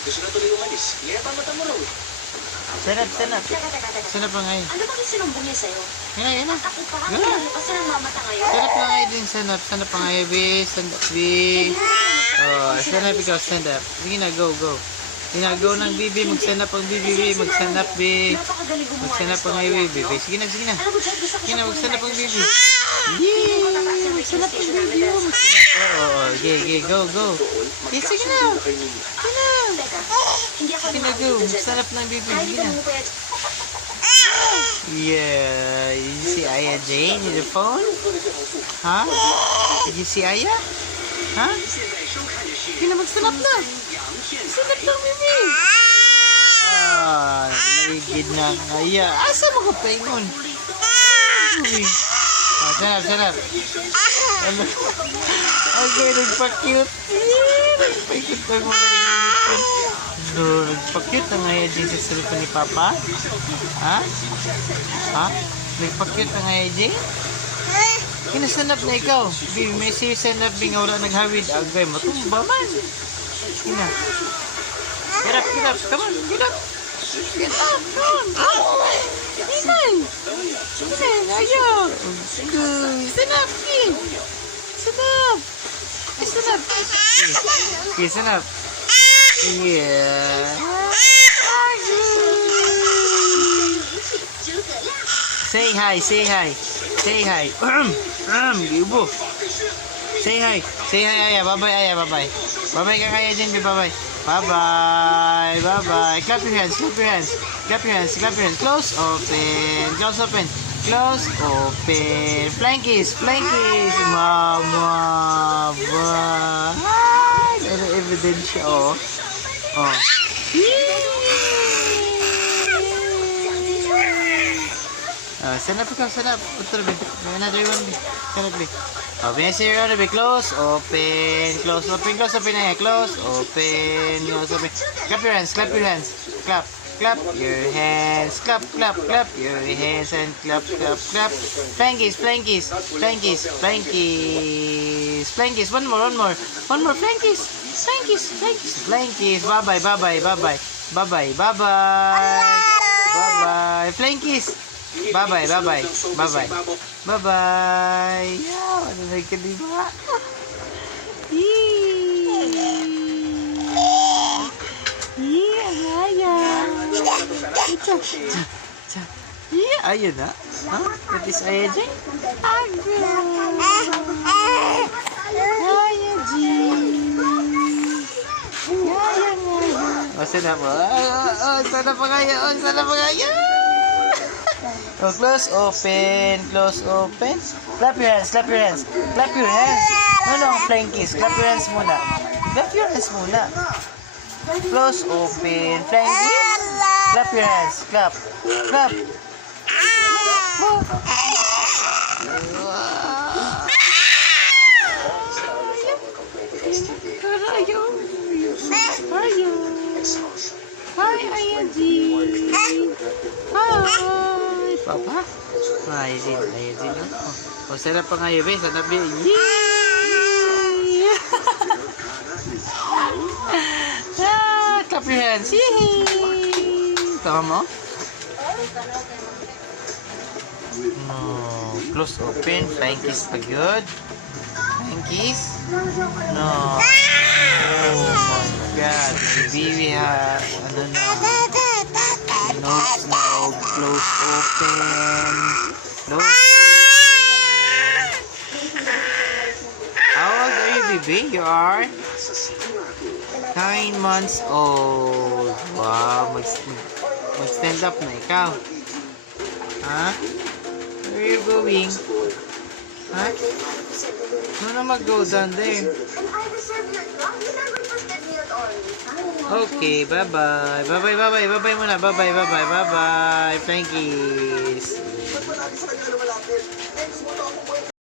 Gusto na tuloy umalis. Kaya pa mata mo raw. Sanap. Teka. Sanap pa ngayon. Ano bang sinumbong niya sa'yo? Yan na. Ako pa, ano kasi ng mamata ngayon? Sanap pa ngayon din, sanap. Sanap pa ngayon, be. Sanap, be. Oh, sanap ikaw, stand up. Sige na, go. Ginagaw ng bibi, magsanap ang bibi, be. Magsanap, be. Napakagaling gumawa ng Magsanap ang istorya, ngayon, be. no? Sige na. Alam mo, Jack, gusto ko Sige na, magsanap ang bibi. Yay! Yay! Magsanap ang bibi, oh. Oo, okay, go. Okay, sige na. Teka, hindi ako Sige na, go. Magsanap ng bibi, Kahit sige ikaw na. mo kaya... Yeah, did you see Aya Jane in the phone? Huh? Did you see Aya? Huh? Sige na, magsanap na. Sanap ng bibi. Ah, naligid na ang Aya. Asa mo ka paingon? Uy. Ah, sanap. Ano? Okay, nagpa-cute. Nagpa-cute na mo na yung no, nagpa-cute na nga yan sa cellphone ni Papa. Ha? Nagpa-cute na nga yan? Kinasanap na ikaw. Bibi, may sisanap bing wala naghawid. Agay, matumba man. Kina. Get up. Come on, get up. Get up, come on. Inay. Ayaw. Sanap, Sanap. Okay, sanap. Yeah. Say hi. Ibu. Say hi, Aya. Bye-bye, Aya. Bye-bye ka kaya dyan, bye-bye. Bye-bye. Clap your hands. Close, open. Flying kiss. Mama. Bye. Ano evidence siya, oh. Sanap. Utro, be. May another one, be. Sanap, be. Open your be. Close, open. Ayan. Close, open. Clap your hands. Clap your hands. Clap your hands and clap. Flying kiss. Flying kiss. One more. Flying kiss. Bye-bye. Flying kiss. Bye-bye. Yaw, ano na ka, diba? Ayun na. That is Aya Jane. Aya Jane. Sana pa. Sana pa kaya. Close, open. Clap your hands. No, flying kiss. Clap your hands muna. Close, open, flying kiss. Clap your hands. Clap. Hi, Aya Jane. Hi, Papa. Aya Jane. Oh, sarap pa ngayon, be. Sarap, be. Yeah! Clap your hands. Tama mo? No. Close, open. Flying kiss pa good. Flying kiss. No. Oh my God. Baby ha. Ano na? Nose now. Close, open. How old are you, baby? You are 9 months old. Wow. Mag-stand up na ikaw. Ha? Where are you going? Ha? No na mag-go down there. Okay, bye-bye. Bye-bye muna. Bye-bye. Flying kiss.